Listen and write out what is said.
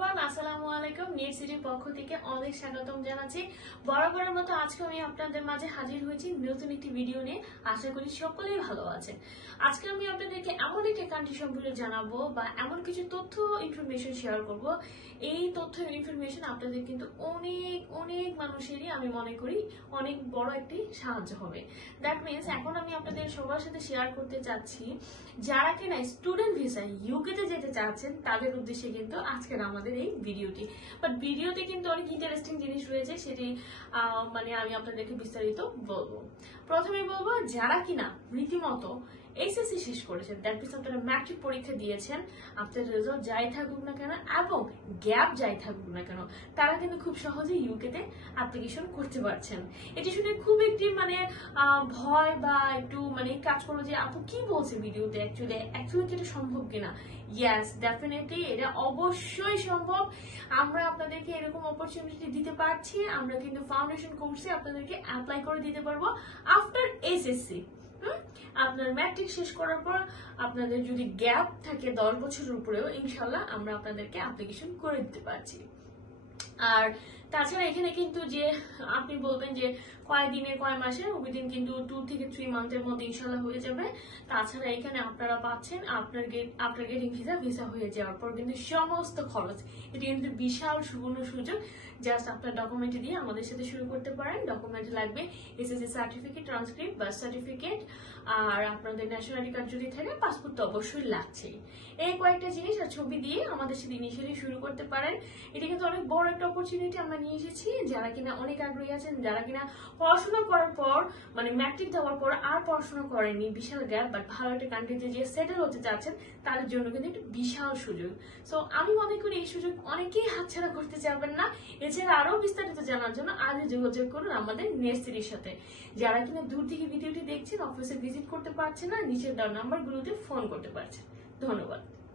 Everyone, আসসালামু আলাইকুম। Net সিটির পক্ষ থেকে অনেক স্বাগতম জানাচ্ছি। বরাবরের মতো আজকে আমি আপনাদের মাঝে হাজির হয়েছি নতুন একটি ভিডিও নিয়ে। আশা করি সকলেই ভালো আছেন। আজকে আমি আপনাদেরকে এমন একটা কান্ট্রি সম্পর্কে জানাবো বা এমন কিছু তথ্য ইনফরমেশন শেয়ার করব। এই তথ্য ইনফরমেশন আপনাদের কিন্তু অনেক অনেক মানুষেরই আমি মনে করি অনেক বড় একটি সাহায্য হবে। দ্যাট মিনস এখন আমি আপনাদের সবার সাথে শেয়ার করতে চাচ্ছি যারা কিনা স্টুডেন্ট ভিসায় ইউকেতে যেতে চাচ্ছেন তাদের উদ্দেশ্যে কিন্তু আজকের আমাদের এই ভিডিওটি। বাট ভিডিওতে কিন্তু অনেক ইন্টারেস্টিং জিনিস রয়েছে, সেটি আমি আপনাদেরকে বিস্তারিত বলবো। প্রথমে বলবো যারা কিনা রীতিমতো এইচএসসি শেষ করেছেন, দ্যাট মিনস আপনারা ম্যাট্রিক পরীক্ষা দিয়েছেন, আপনার রেজাল্ট যাই থাকুক না কেন এবং গ্যাপ যাই থাকুক না কেন, তারা কিন্তু খুব সহজে ইউকেতে অ্যাপ্লিকেশন করতে পারছেন। এটি শুনে খুব একটি ভয় বা একটু কাজ করলো যে আপু কি বলছে ভিডিওতে, অ্যাকচুয়ালি কি এটা সম্ভব কিনা। ইয়েস, ডেফিনেটলি এটা অবশ্যই সম্ভব। আমরা আপনাদেরকে এরকম অপরচুনিটি দিতে পারছি। আমরা কিন্তু ফাউন্ডেশন কোর্সে আপনাদেরকে অ্যাপ্লাই করে দিতে পারবো আফটার এইচএসসি। আপনার ম্যাট্রিক শেষ করার পর আপনাদের যদি গ্যাপ থাকে 10 বছরের উপরেও, ইনশাল্লাহ আমরা আপনাদেরকে অ্যাপ্লিকেশন করে দিতে পারছি। আর তাছাড়া এখানে কিন্তু যে আপনি বলবেন যে কয় দিনে কয় মাসে, উইদিন কিন্তু 2 থেকে 3 মান্থের মধ্যে ইনশাল্লাহ হয়ে যাবে। তাছাড়া এখানে আপনারা পাচ্ছেন আপনার গেটিং ভিসা হয়ে যাওয়ার পর কিন্তু সমস্ত খরচ, এটি কিন্তু বিশাল সুবর্ণ সুযোগ। জাস্ট আপনার ডকুমেন্ট দিয়ে আমাদের সাথে শুরু করতে পারেন। ডকুমেন্ট লাগবে SSC certificate, transcript, birth certificate, আর আপনাদের ন্যাশনালিটি কার্ড যদি থাকে, পাসপোর্ট তো অবশ্যই লাগছেই। এই কয়েকটা জিনিস আর ছবি দিয়ে আমাদের সাথে ইনিশিয়ালি শুরু করতে পারেন। এটি কিন্তু অনেক বড় একটা অপরচুনিটি আমরা নিয়ে এসেছি। যারা কিনা অনেক আগ্রহী আছেন, যারা কিনা পড়াশোনা করার পর ম্যাট্রিক দেওয়ার পর আর পড়াশোনা করেনি, বিশাল গ্যাপ, বাট ভালো একটা কান্ট্রিতে যে সেটেল হতে চাচ্ছেন তাদের জন্য কিন্তু একটা বিশাল সুযোগ। সো আমি মনে করি এই সুযোগ অনেকেই হাতছাড়া করতে চাইবেন না। এছাড়া আরো বিস্তারিত জানার জন্য আজই যোগাযোগ করুন আমাদের নেটসিটির সাথে। যারা কিনা দূর থেকে ভিডিওটি দেখছেন, অফিসে ভিজিট করতে পারছেন না, নিচের দেওয়া নাম্বারগুলোতে ফোন করতে পারছেন। ধন্যবাদ।